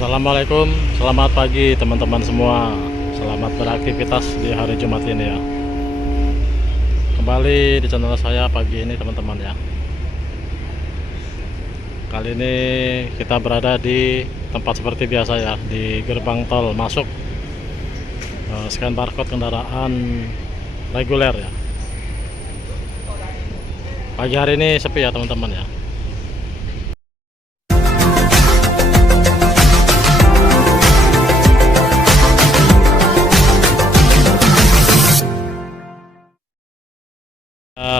Assalamualaikum, selamat pagi teman-teman semua. Selamat beraktivitas di hari Jumat ini ya. Kembali di channel saya pagi ini teman-teman ya. Kali ini kita berada di tempat seperti biasa ya, di gerbang tol masuk. Scan barcode kendaraan reguler ya. Pagi hari ini sepi ya teman-teman ya.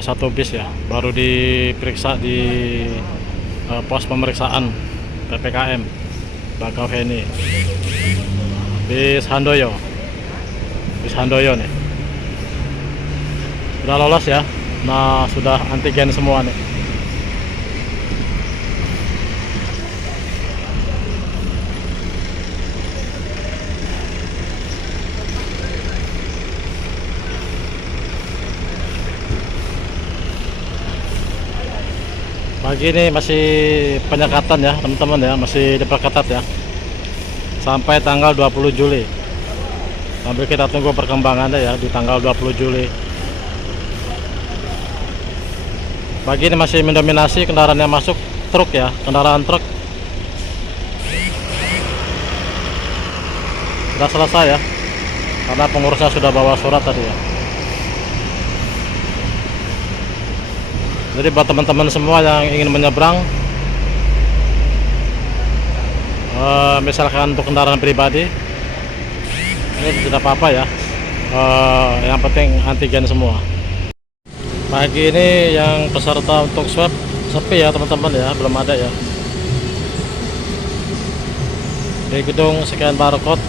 Satu bis ya baru diperiksa di pos pemeriksaan PPKM Bakauheni. Bis Handoyo nih sudah lolos ya. Nah, sudah antigen semua nih. Pagi ini masih penyekatan ya teman-teman ya, masih diperketat ya sampai tanggal 20 Juli. Sambil kita tunggu perkembangannya ya di tanggal 20 Juli. Pagi ini masih mendominasi kendaraan yang masuk truk ya, kendaraan truk. Sudah selesai ya, karena pengurusnya sudah bawa surat tadi ya. Jadi buat teman-teman semua yang ingin menyeberang, misalkan untuk kendaraan pribadi, ini tidak apa-apa ya. Yang penting antigen semua. Pagi ini yang peserta untuk swab sepi ya teman-teman ya, belum ada ya. Di gedung scan barcode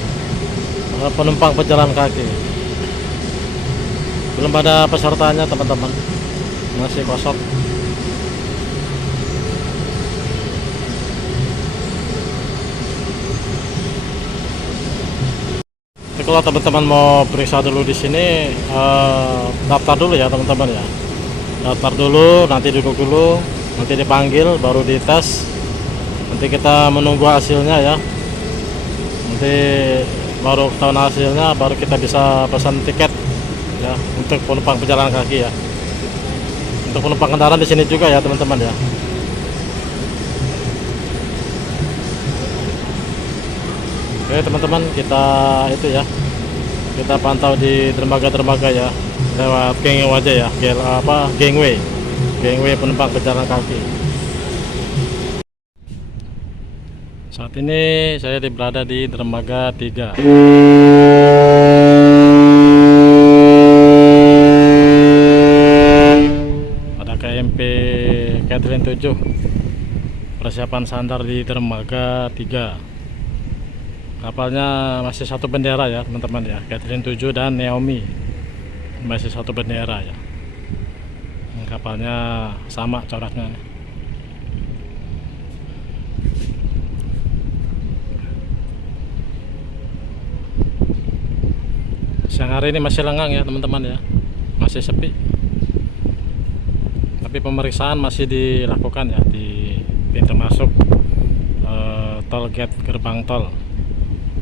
penumpang pejalan kaki, belum ada pesertanya teman-teman, masih kosong. Kalau teman-teman mau periksa dulu di sini, daftar dulu ya teman-teman ya. Daftar dulu, nanti duduk dulu, nanti dipanggil, baru dites. Nanti kita menunggu hasilnya ya. Nanti baru ketahuan hasilnya, baru kita bisa pesan tiket ya untuk penumpang pejalan kaki ya. Untuk penumpang kendaraan di sini juga ya teman-teman ya. Oke teman-teman, kita itu ya, kita pantau di dermaga-dermaga ya, lewat gangway aja ya, gangway penumpang pejalan kaki. Saat ini saya berada di dermaga 3. Ada KMP Catherine 7 persiapan sandar di dermaga 3. Kapalnya masih satu bendera ya teman-teman ya, Catherine 7 dan Naomi masih satu bendera ya. Kapalnya sama coraknya. Siang hari ini masih lengang ya teman-teman ya, masih sepi. Tapi pemeriksaan masih dilakukan ya di pintu masuk tol gate gerbang tol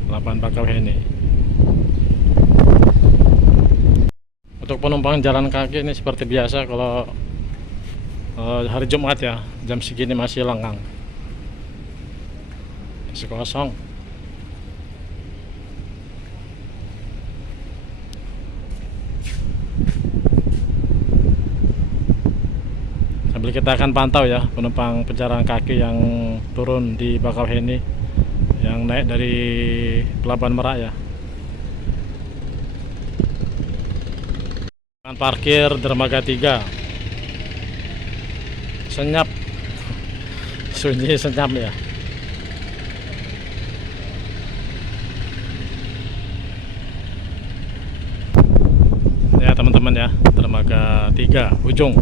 Pelabuhan Bakauheni. Untuk penumpang jalan kaki ini seperti biasa kalau hari Jumat ya, jam segini masih lengang, masih kosong. Sambil kita akan pantau ya penumpang pejalan kaki yang turun di Bakauheni, yang naik dari Pelabuhan Merak ya. Parkir dermaga 3 senyap, sunyi senyap ya. Ya teman-teman ya, dermaga 3 ujung,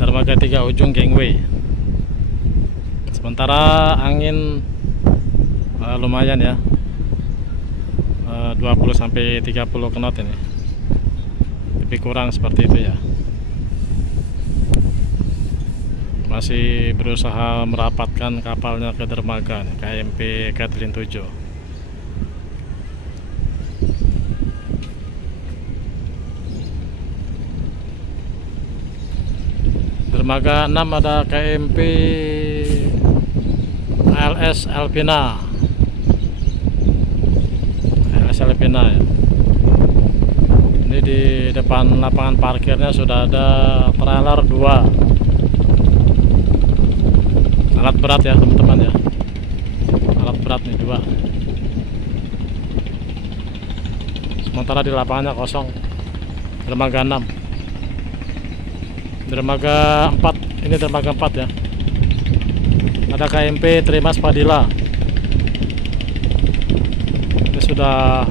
dermaga 3 ujung gangway. Sementara angin lumayan ya, 20-30 knot ini, tapi kurang seperti itu ya. Masih berusaha merapat. memberangkatkan kapalnya ke dermaga nih, KMP Kathleen 7. Dermaga 6 ada KMP ALS Elvina. ALS Elvina ya. Ini di depan lapangan parkirnya sudah ada trailer 2 alat berat ya teman-teman ya, alat berat nih 2. Sementara di lapangannya kosong. Dermaga 6, dermaga 4, ini dermaga 4 ya, ada KMP Trimas Padilla. Ini sudah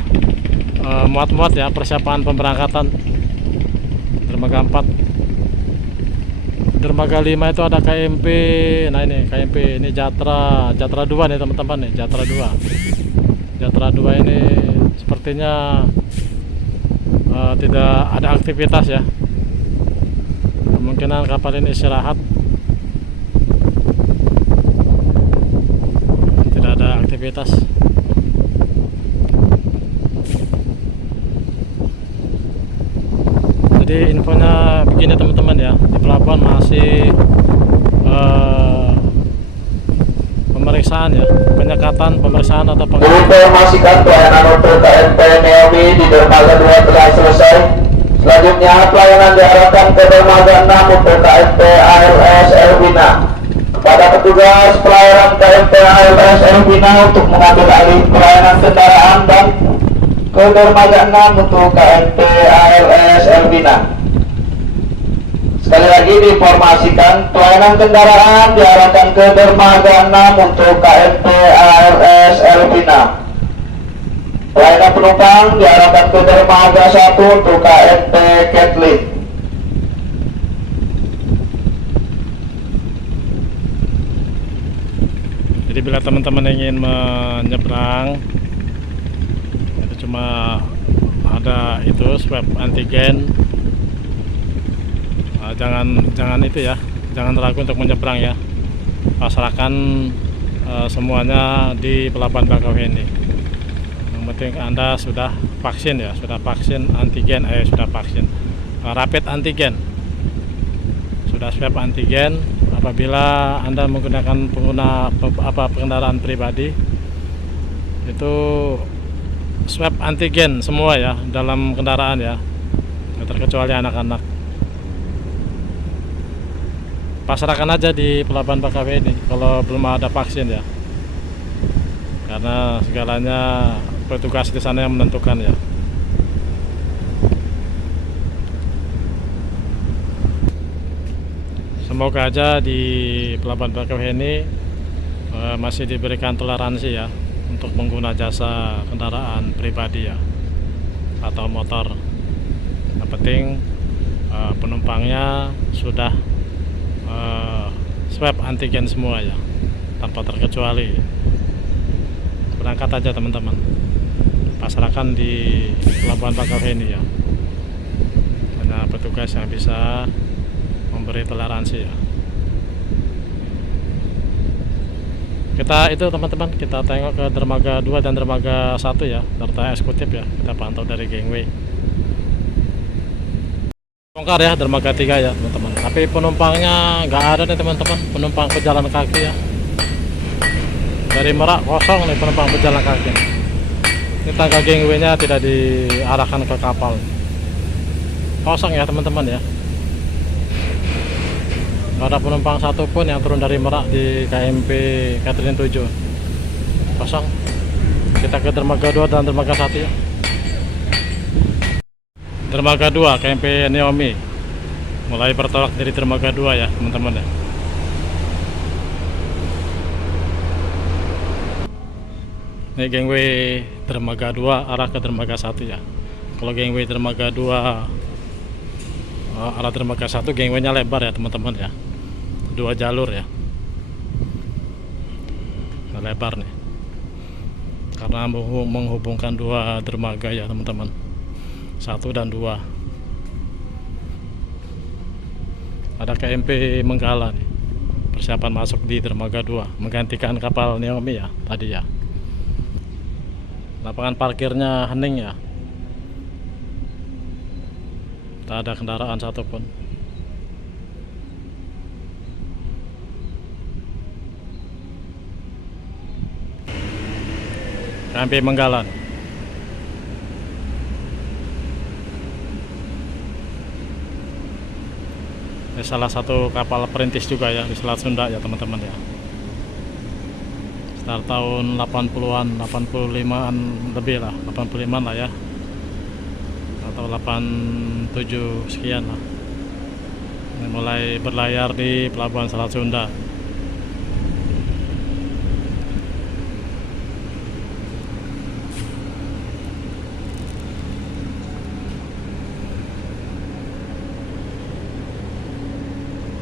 muat-muat ya persiapan pemberangkatan. Dermaga 4. Dermaga 5 itu ada KMP, nah ini KMP, ini Jatra 2 nih teman-teman nih, Jatra 2 ini sepertinya tidak ada aktivitas ya, kemungkinan kapal ini istirahat, tidak ada aktivitas. Jadi infonya begini teman-teman ya, di pelabuhan masih pemeriksaan ya, penyekatan, pemeriksaan atau Informasikan pelayanan untuk KMP Naomi di dermaga 2 telah selesai. Selanjutnya pelayanan diarahkan ke dermaga 6 untuk KMP ALS Elvina. Kepada petugas pelayanan KMP ALS Elvina untuk mengambil alih pelayanan kendaraan dan ke dermaga 6 untuk KMP ALS Elvina. Sekali lagi diinformasikan pelayanan kendaraan diarahkan ke dermaga 6 untuk KMP ALS Elvina. Pelayanan penumpang diarahkan ke dermaga 1 untuk KMP Kathleen. Jadi bila teman-teman ingin menyeberang, itu cuma ada itu swab antigen. Jangan itu ya, jangan ragu untuk menyeberang ya. Pasrahkan semuanya di pelabuhan Bakauheni. Yang penting Anda sudah vaksin ya, sudah vaksin antigen, sudah vaksin rapid antigen, sudah swab antigen. Apabila Anda menggunakan kendaraan pribadi, itu swab antigen semua ya dalam kendaraan ya, terkecuali anak-anak. Pasrahkan aja di pelabuhan Bakauheni kalau belum ada vaksin ya, karena segalanya petugas di sana yang menentukan ya. Semoga aja di pelabuhan Bakauheni masih diberikan toleransi ya untuk mengguna jasa kendaraan pribadi ya atau motor. Yang penting penumpangnya sudah swab antigen semua ya, tanpa terkecuali. Berangkat aja teman-teman, pasrahkan di pelabuhan Bakauheni ya, hanya petugas yang bisa memberi toleransi ya. Kita itu teman-teman, kita tengok ke dermaga 2 dan dermaga 1 ya, serta eksekutif ya, kita pantau dari gangway. Bongkar ya dermaga 3 ya teman-teman, tapi penumpangnya nggak ada nih teman-teman, penumpang pejalan kaki ya. Dari Merak kosong nih penumpang pejalan kaki. Ini tangga gangway nya tidak diarahkan ke kapal, kosong ya teman-teman ya. Nggak ada penumpang satupun yang turun dari Merak di KMP Kathleen 7, kosong. Kita ke dermaga 2 dan dermaga 1 ya. Dermaga 2 KMP Naomi mulai bertolak dari dermaga 2 ya teman-teman ya. Ini gangway dermaga 2 arah ke dermaga 1 ya. Kalau gangway dermaga 2 arah dermaga 1, gangway-nya lebar ya teman-teman ya, 2 jalur ya, lebar nih karena menghubungkan 2 dermaga ya teman-teman, 1 dan 2. Ada KMP Menggala nih, persiapan masuk di dermaga 2 menggantikan kapal Naomi ya tadi ya. Lapangan parkirnya hening ya, tak ada kendaraan satupun. KMP Menggalan. Ini salah satu kapal perintis juga ya di Selat Sunda ya teman-teman ya. Sekitar tahun 80-an, 85-an lebih lah, 85-an lah ya. Atau 87 sekian lah. Ini mulai berlayar di Pelabuhan Selat Sunda.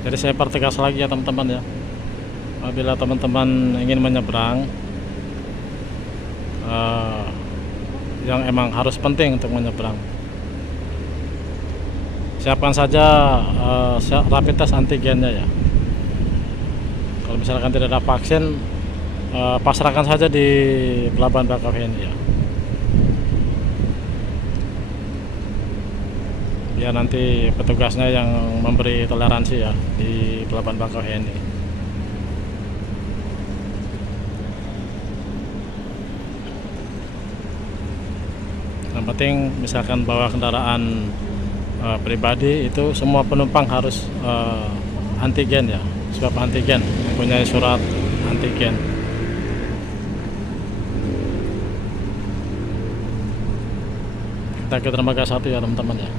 Jadi saya pertegas lagi ya teman-teman ya, apabila teman-teman ingin menyeberang yang emang harus penting untuk menyeberang, siapkan saja rapid test antigennya ya. Kalau misalkan tidak ada vaksin, pasrahkan saja di Pelabuhan Bakauheni ya, ya nanti petugasnya yang memberi toleransi ya di Pelabuhan Bakauheni. Yang penting misalkan bawa kendaraan pribadi, itu semua penumpang harus antigen ya, swab antigen, mempunyai surat antigen. Kita ke dermaga 1 ya teman-teman ya.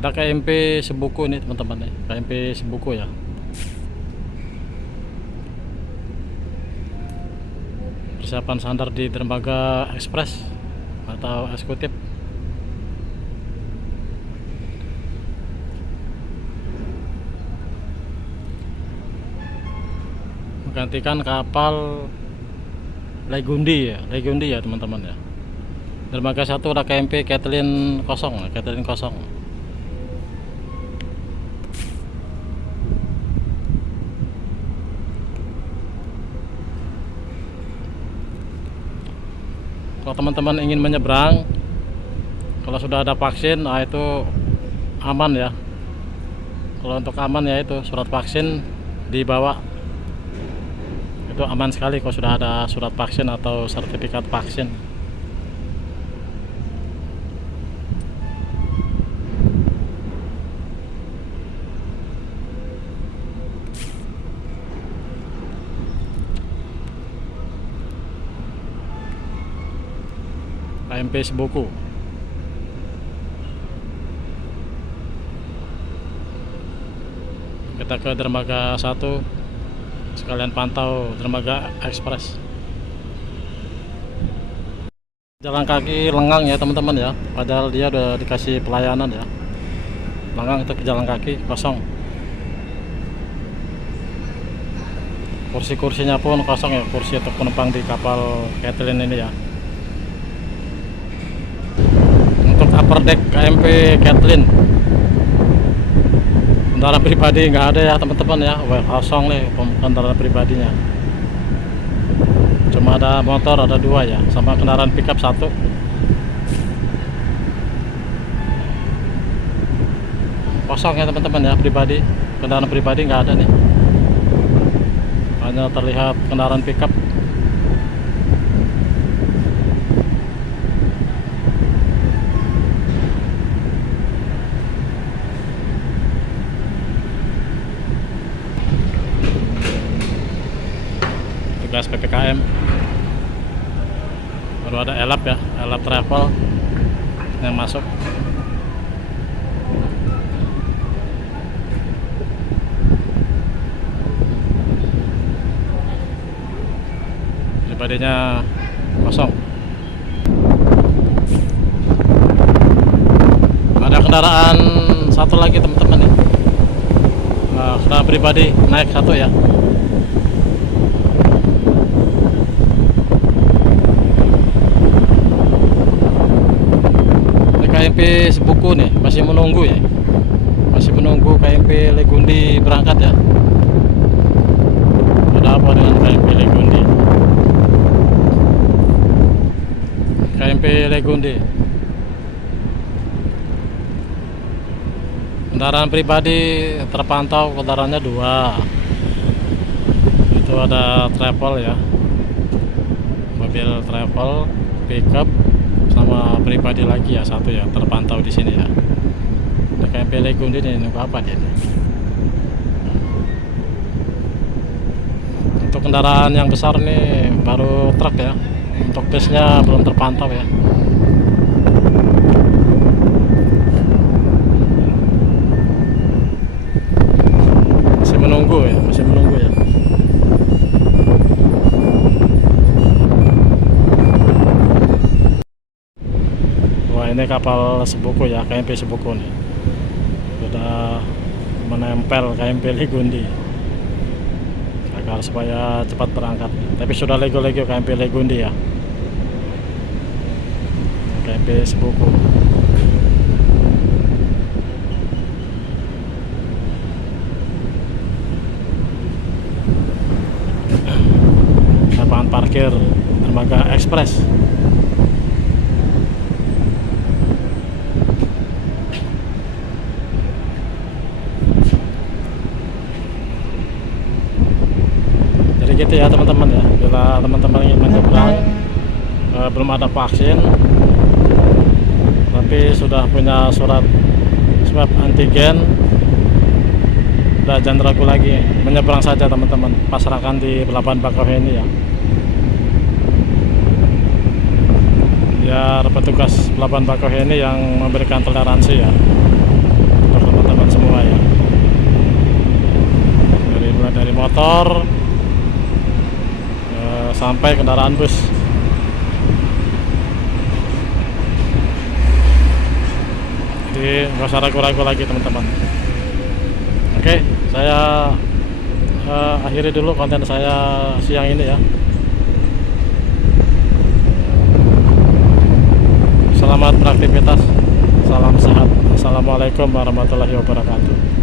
Ada KMP Sebuku ini teman-teman ya, KMP Sebuku ya. Persiapan sandar di dermaga ekspres atau eksekutif. Menggantikan kapal Legundi ya teman-teman ya. Dermaga 1 ada KMP Kathleen kosong. Kalau teman-teman ingin menyeberang, kalau sudah ada vaksin, nah itu aman ya. Kalau untuk aman ya itu surat vaksin dibawa, itu aman sekali kalau sudah ada surat vaksin atau sertifikat vaksin. KMP Sebuku. Kita ke dermaga 1, sekalian pantau dermaga ekspres. Jalan kaki lengang ya teman-teman ya, padahal dia udah dikasih pelayanan ya. Lengang itu ke jalan kaki kosong. Kursi-kursinya pun kosong ya, kursi untuk penumpang di kapal Kathleen ini ya. Untuk upper deck KMP Kathleen, kendaraan pribadi nggak ada ya teman-teman ya, kosong nih kendaraan pribadinya. Cuma ada motor, ada 2 ya, sama kendaraan pickup 1. Kosong ya teman-teman ya, pribadi, kendaraan pribadi nggak ada nih, hanya terlihat kendaraan pickup. Tugas PPKM, baru ada Elap ya, Elap Travel yang masuk. Pribadinya kosong. Ada kendaraan 1 lagi teman-teman ya, kendaraan pribadi naik 1 ya. KMP Sebuku nih, masih menunggu ya. Masih menunggu KMP Legundi berangkat ya. Ada apa dengan KMP Legundi? KMP Legundi. Kendaraan pribadi terpantau kendaraannya 2. Itu ada travel ya. Mobil travel, pickup sama pribadi lagi ya, 1 ya terpantau di sini ya. KMP Legundi nih, nunggu apa dia nih? Untuk kendaraan yang besar nih baru truk ya. Untuk busnya belum terpantau ya. Masih menunggu ya, masih menunggu ya. Wah, ini kapal Sebuku ya, KMP Sebuku nih. Sudah menempel KMP Legundi agar supaya cepat berangkat. Tapi sudah lego-lego KMP Legundi ya. KMP Sebuku. Lapangan parkir Dermaga Express. Jadi gitu ya teman-teman ya. Bila teman-teman ingin menyeberang, belum ada vaksin, tapi sudah punya surat swab antigen, udah jangan ragu lagi, menyeberang saja teman-teman. Pasrahkan di Pelabuhan Bakauheni ya. Biar petugas Pelabuhan Bakauheni yang memberikan toleransi ya untuk teman-teman semua ya. Mulai dari motor sampai kendaraan bus. Jadi nggak usah ragu-ragu lagi teman-teman. Oke, saya akhiri dulu konten saya siang ini ya. Selamat beraktivitas, salam sehat. Assalamualaikum warahmatullahi wabarakatuh.